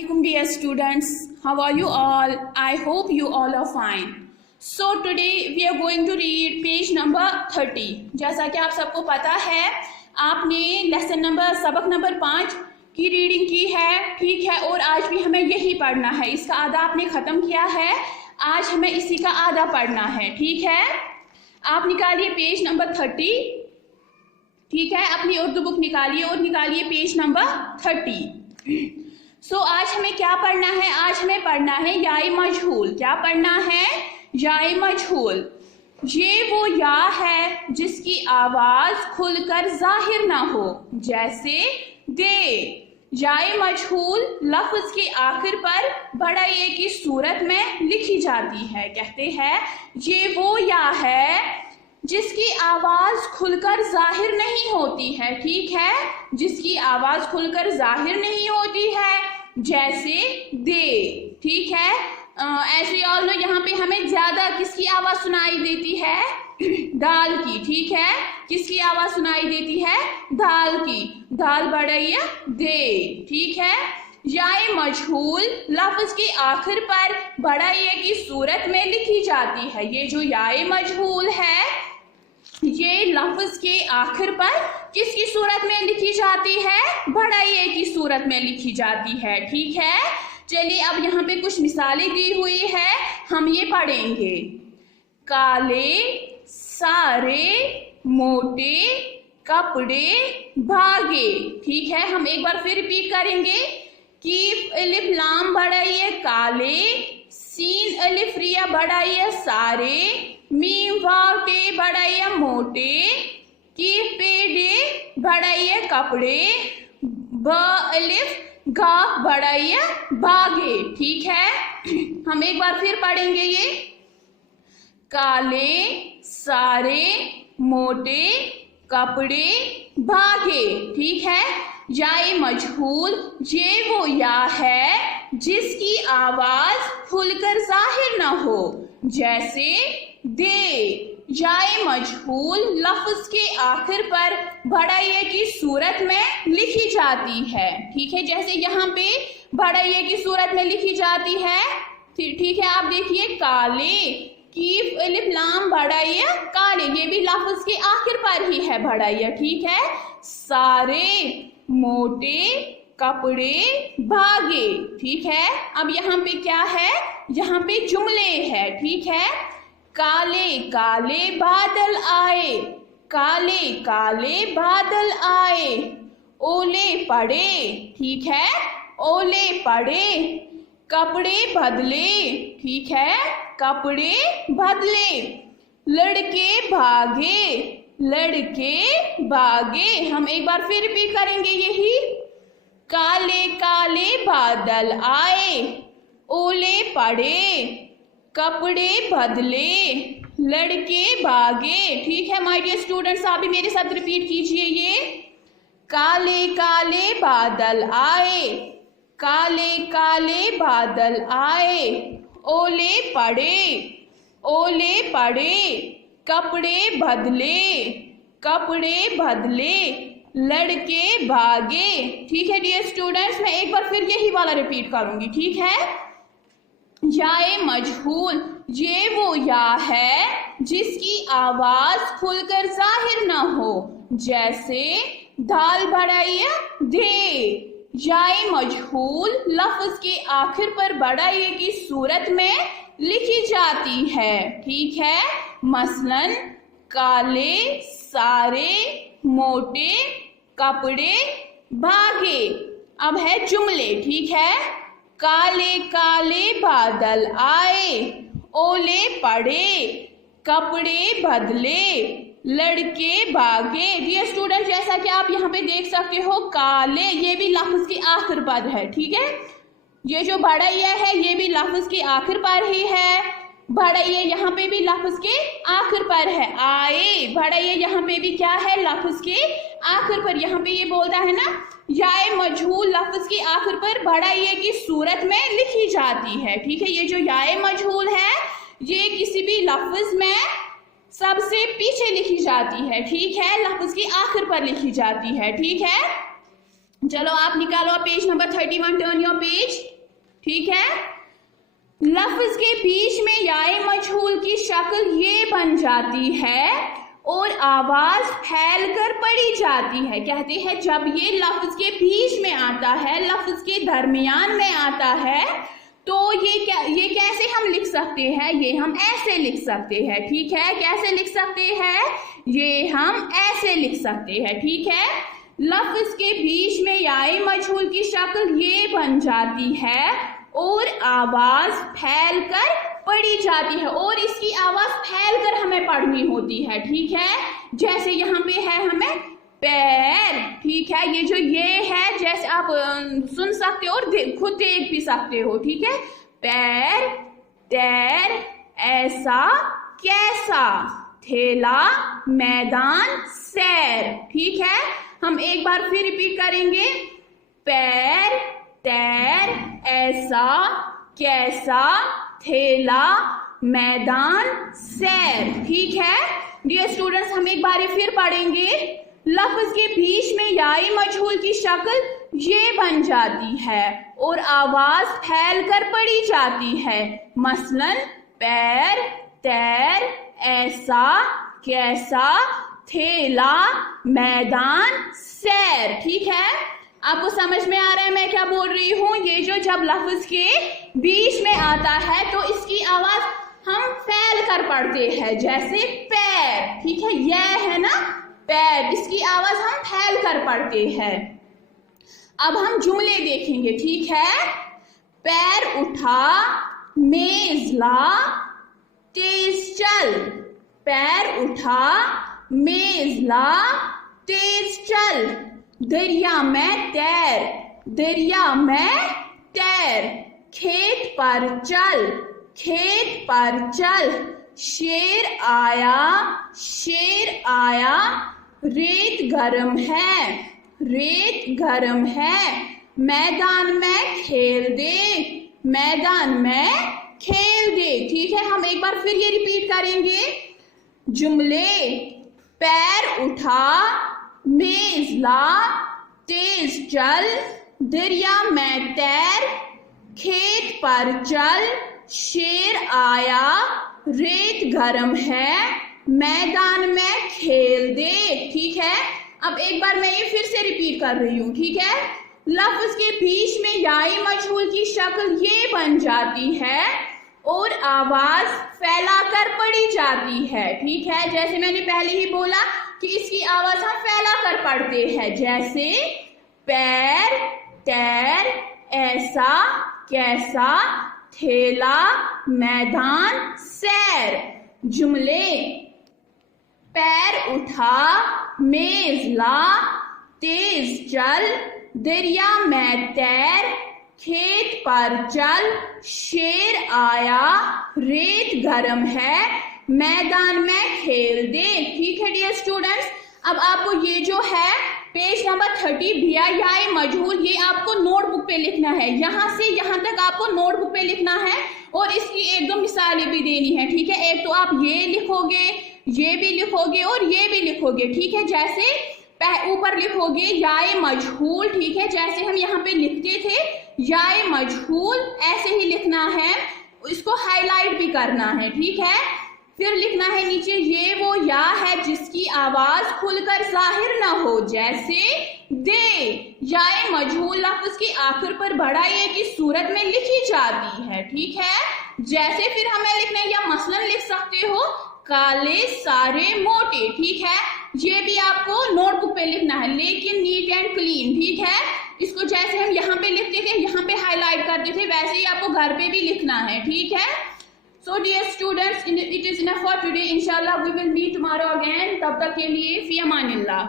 Assalamualaikum dear students, how are you all? I hope you all are fine. So today we are going to read page number 30. जैसा कि आप सबको पता है आपने lesson number सबक नंबर 5 की रीडिंग की है, ठीक है, और आज भी हमें यही पढ़ना है। इसका आधा आपने ख़त्म किया है, आज हमें इसी का आधा पढ़ना है, ठीक है। आप निकालिए पेज नंबर 30, ठीक है, अपनी उर्दू बुक निकालिए और निकालिए पेज नंबर 30। आज हमें क्या पढ़ना है? आज हमें पढ़ना है याए मजहूल। क्या पढ़ना है? याए मजहूल। ये वो या है जिसकी आवाज खुलकर जाहिर ना हो, जैसे दे। याए मजहूल लफ्ज के आखिर पर बड़ा ये की सूरत में लिखी जाती है। कहते हैं ये वो या है जिसकी आवाज खुलकर जाहिर नहीं होती है, ठीक है, जिसकी आवाज खुलकर जाहिर नहीं होती है, जैसे दे, ठीक है। ऐसे ऑल नो यहाँ पे हमें ज्यादा किसकी आवाज सुनाई देती है? दाल की, ठीक है। किसकी आवाज सुनाई देती है? दाल की। दाल बढ़ैया दे, ठीक है। याए मजहूल लफ्ज के आखिर पर बड़ा ये की सूरत में लिखी जाती है। ये जो याए मजहूल है ये लफ्ज के आखिर पर किसकी सूरत में लिखी जाती है? बड़ा ये की सूरत में लिखी जाती है, ठीक है। चलिए अब यहाँ पे कुछ मिसालें दी हुई है, हम ये पढ़ेंगे। काले, सारे, मोटे, कपड़े, भागे, ठीक है। हम एक बार फिर रिपीट करेंगे कि अलिफ लाम बढ़ाइए काले, सीन अलिफ रिया बढ़ाइए सारे, मीम वाव टे बढ़ाइए मोटे, की पेड़े बढ़ाइए कपड़े, ब अलिफ गाफ बढ़ाइए भागे, ठीक है। हम एक बार फिर पढ़ेंगे ये। काले, सारे, मोटे, कपड़े, भागे, ठीक है। याए मजहूल ये वो या है जिसकी आवाज खुलकर जाहिर न हो, जैसे दे। याए मजहूल लफ्ज के आखिर पर बड़ा ये की सूरत में लिखी जाती है, ठीक है। जैसे यहाँ पे बड़ा ये की सूरत में लिखी जाती है, ठीक है। आप देखिए काले की अलिफ लाम बढ़ाइए काले, ये भी लफ्ज के आखिर पर ही है बढ़ाइए, ठीक है। सारे, मोटे, कपड़े, भागे, ठीक है। अब यहाँ पे क्या है? यहाँ पे जुमले है, ठीक है। काले काले बादल आए, काले काले बादल आए, ओले पड़े, ठीक है, ओले पड़े, कपड़े बदले, ठीक है, कपड़े बदले, लड़के भागे, लड़के भागे। हम एक बार फिर रिपीट करेंगे यही। काले काले बादल आए, ओले पड़े, कपड़े बदले, लड़के भागे, ठीक है। माय डियर स्टूडेंट्स आप भी मेरे साथ रिपीट कीजिए ये। काले काले बादल आए, काले काले बादल आए, ओले पड़े, ओले पड़े, कपड़े बदले, कपड़े बदले, लड़के भागे, ठीक है। डियर स्टूडेंट्स मैं एक बार फिर यही वाला रिपीट करूंगी, ठीक है। याए मजहूल ये वो या है जिसकी आवाज खुलकर जाहिर न हो, जैसे दाल बढ़ाइए दे। याए मजहूल लफ्ज के आखिर पर बड़ा ये की सूरत में लिखी जाती है, ठीक है। मसलन काले, सारे, मोटे, कपड़े, भागे। अब है जुमले, ठीक है। काले काले बादल आए, ओले पड़े, कपड़े बदले, लड़के भागे। डियर स्टूडेंट जैसा कि आप यहाँ पे देख सकते हो काले ये भी लफ्ज के आखिर पर है, ठीक है। ये जो बड़ा ये है ये भी लफ्ज के आखिर पर ही है, बड़ा ये यहाँ पे भी लफ्ज के आखिर पर है। आए बड़ा ये यहाँ पे भी क्या है? लफ्ज के आखिर पर। यहाँ पे ये बोलता है ना याए मजहूल लफ्ज के आखिर पर बड़ा ये की सूरत में लिखी जाती है, ठीक है। ये जो याए मजहूल है ये किसी भी लफ्ज में सबसे पीछे लिखी जाती है, ठीक है, लफ्ज के आखिर पर लिखी जाती है, ठीक है। चलो आप निकालो page number 31, turn your page. ठीक है। लफ्ज के बीच में याए मजहूल की शक्ल ये बन जाती है और आवाज फैलकर पढ़ी जाती है। कहते हैं जब ये लफ्ज के बीच में आता है, लफ्ज के दरमियान में आता है, तो ये कैसे हम लिख सकते हैं? ये हम ऐसे लिख सकते हैं, ठीक है। कैसे लिख सकते हैं? ये हम ऐसे लिख सकते हैं, ठीक है। लफ्ज के बीच में याए मजहूल की शक्ल ये बन जाती है और आवाज फैलकर पढ़ी जाती है, और इसकी आवाज फैलकर हमें पढ़नी होती है, ठीक है। जैसे यहाँ पे है हमें पैर, ठीक है। ये जो ये है, जैसे आप सुन सकते हो और खुद देख भी सकते हो, ठीक है। पैर, तैर, ऐसा, कैसा, थैला, मैदान, सैर, ठीक है। हम एक बार फिर रिपीट करेंगे। पैर, तैर, ऐसा, कैसा, थैला, मैदान, सैर, ठीक है। डियर स्टूडेंट्स, हम एक बार फिर पढ़ेंगे। लफ्ज के बीच में याए मजहूल की शक्ल ये बन जाती है और आवाज फैलकर पढ़ी जाती है। मसलन पैर, तैर, ऐसा, कैसा, थैला, मैदान, सैर, ठीक है। आपको समझ में आ रहा है मैं क्या बोल रही हूँ? ये जो जब लफ्ज के बीच में आता है तो इसकी आवाज हम फैल कर पढ़ते हैं, जैसे पैर, ठीक है। यह है ना पैर, इसकी आवाज हम फैल कर पढ़ते हैं। अब हम जुमले देखेंगे, ठीक है। पैर उठा, मेज ला, तेज चल। पैर उठा, मेज ला, तेज चल। दरिया में तैर, दरिया में तैर। खेत पर चल, खेत पर चल। शेर आया, शेर आया। रेत गरम है, रेत गरम है। मैदान में खेल दे, मैदान में खेल दे, ठीक है। हम एक बार फिर ये रिपीट करेंगे जुमले। पैर उठा, मेज ला, तेज चल। दरिया में तैर, खेत पर चल। शेर आया, रेत गरम है। मैदान में खेल दे, ठीक है। अब एक बार मैं ये फिर से रिपीट कर रही हूँ, ठीक है। लफ्ज के बीच में याए मजहूल की शक्ल ये बन जाती है और आवाज फैलाकर पढ़ी जाती है, ठीक है। जैसे मैंने पहले ही बोला कि इसकी आवाज हम फैलाकर पढ़ते हैं, जैसे पैर, तैर, ऐसा, कैसा, थैला, मैदान, सैर। जुमले। पैर उठा, मेज ला, तेज चल। दरिया में तैर, खेत पर चल। शेर आया, रेत गरम है। मैदान में खेल दे, ठीक है डियर स्टूडेंट्स। अब आपको ये जो है पेज नंबर 30 भिया याए मजहूल, ये आपको नोटबुक पे लिखना है। यहाँ से यहाँ तक आपको नोटबुक पे लिखना है और इसकी एक दो मिसालें भी देनी है, ठीक है। एक तो आप ये लिखोगे, ये भी लिखोगे और ये भी लिखोगे, ठीक है। जैसे ऊपर लिखोगे याए मजहूल, ठीक है। जैसे हम यहाँ पे लिखते थे याए मजहूल, ऐसे ही लिखना है, इसको हाईलाइट भी करना है, ठीक है। फिर लिखना है नीचे ये वो या है जिसकी आवाज खुलकर जाहिर ना हो, जैसे दे। याए मजहूल लफ्ज की आखिर पर बड़ा ये की सूरत में लिखी जाती है, ठीक है। जैसे फिर हमें लिखना है, या मसलन लिख सकते हो काले सारे मोटे, ठीक है। ये भी आपको नोटबुक पे लिखना है, लेकिन नीट एंड क्लीन, ठीक है। इसको जैसे हम यहाँ पे लिखते थे, यहाँ पे हाईलाइट करते थे, वैसे ही आपको घर पे भी लिखना है, ठीक है। So dear students, it is enough for today. Inshallah we will meet tomorrow again. तब तक के लिए फी अमानिल्लाह।